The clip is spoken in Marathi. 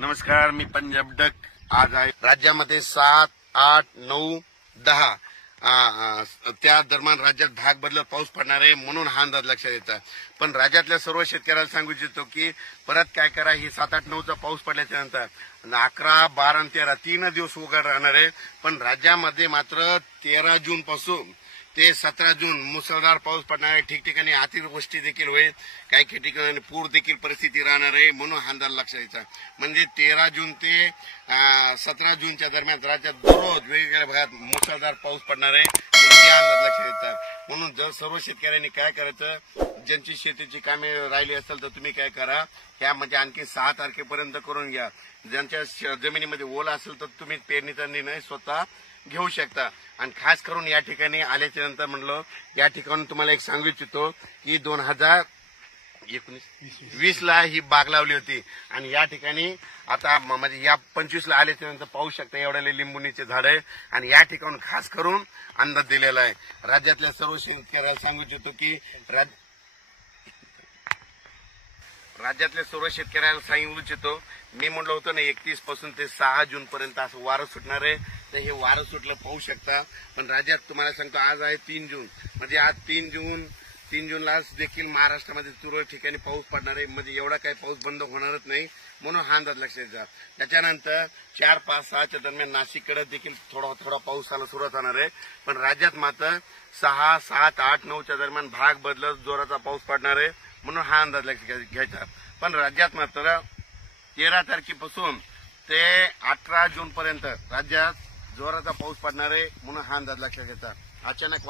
नमस्कार, मी पंजाब डक. आज आहे राज्यामध्ये 7, 8, 9, 10 त्या दरम्यान राज्यात भाग बदलत पाऊस पडणार आहे म्हणून हा अंदाज लक्षात येतात. पण राज्यातल्या सर्व शेतकऱ्याला सांगू इच्छितो की परत काय करा, ही 7, 8, 9चा पाऊस पडल्याच्या नंतर 11, 12 आणि 13 तीन दिवस उघड राहणार आहे. पण राज्यामध्ये मात्र 13 जून पासून ते 17 जून मुसळधार पाऊस पडणार आहे. ठिकठिकाणी अतिवृष्टी देखील होईल, काही ठिकाणी पूर देखील परिस्थिती राहणार आहे म्हणून हा अंदाज लक्षात यायचा. म्हणजे 13 जून ते 17 जूनच्या दरम्यान राज्यात दररोज वेगवेगळ्या भागात मुसळधार पाऊस पडणार आहे हे अंदाज लक्षात येतात. म्हणून जर सर्व शेतकऱ्यांनी काय करायचं, ज्यांची शेतीची कामे राहिली असेल तर तुम्ही काय करा, ह्यामध्ये आणखी 6 तारखेपर्यंत करून घ्या. ज्यांच्या जमिनीमध्ये ओला असेल तर तुम्ही पेरणीचा निर्णय स्वतः घेऊ शकता. आणि खास करून या ठिकाणी आल्याच्या नंतर म्हणलं, या ठिकाणी तुम्हाला एक सांगू इच्छितो की 2019-20 ला ही बाग लावली होती आणि या ठिकाणी आता म्हणजे या 25 ला आल्याच्या नंतर पाहू शकता एवढ्याले लिंबुनीचे झाड आहे. आणि या ठिकाणी खास करून अंदाज दिलेला आहे. राज्यातल्या सर्व शेतकऱ्याला सांगू इच्छितो की राज्यातल्या सर्व शेतकऱ्याला सांगू इच्छितो, मी म्हणलं होतं ना 31 पासून ते 6 जून पर्यंत असं वारं सुटणार आहे. तर हे वारं सुटलं पाहू शकता. पण राज्यात तुम्हाला सांगतो, आज आहे 3 जून, म्हणजे आज 3 जूनला देखील महाराष्ट्रामध्ये तुरळक ठिकाणी पाऊस पडणार आहे. म्हणजे एवढा काही पाऊस बंद होणारच नाही म्हणून हा अंदाज लक्षात घ्या. त्याच्यानंतर 4, 5, 6च्या दरम्यान नाशिककडे देखील थोडा पाऊसाला सुरुवात होणार आहे. पण राज्यात मात्र 6, 7, 8, 9च्या दरम्यान भाग बदलत जोराचा पाऊस पडणार आहे म्हणून हा अंदाज लक्षात घ्यायचा. पण राज्यात मात्र 13 तारखेपासून ते 18 जून पर्यंत राज्यात जोराचा पाऊस पडणार आहे म्हणून हा अंदाज लक्षात घ्यायचा. अचानक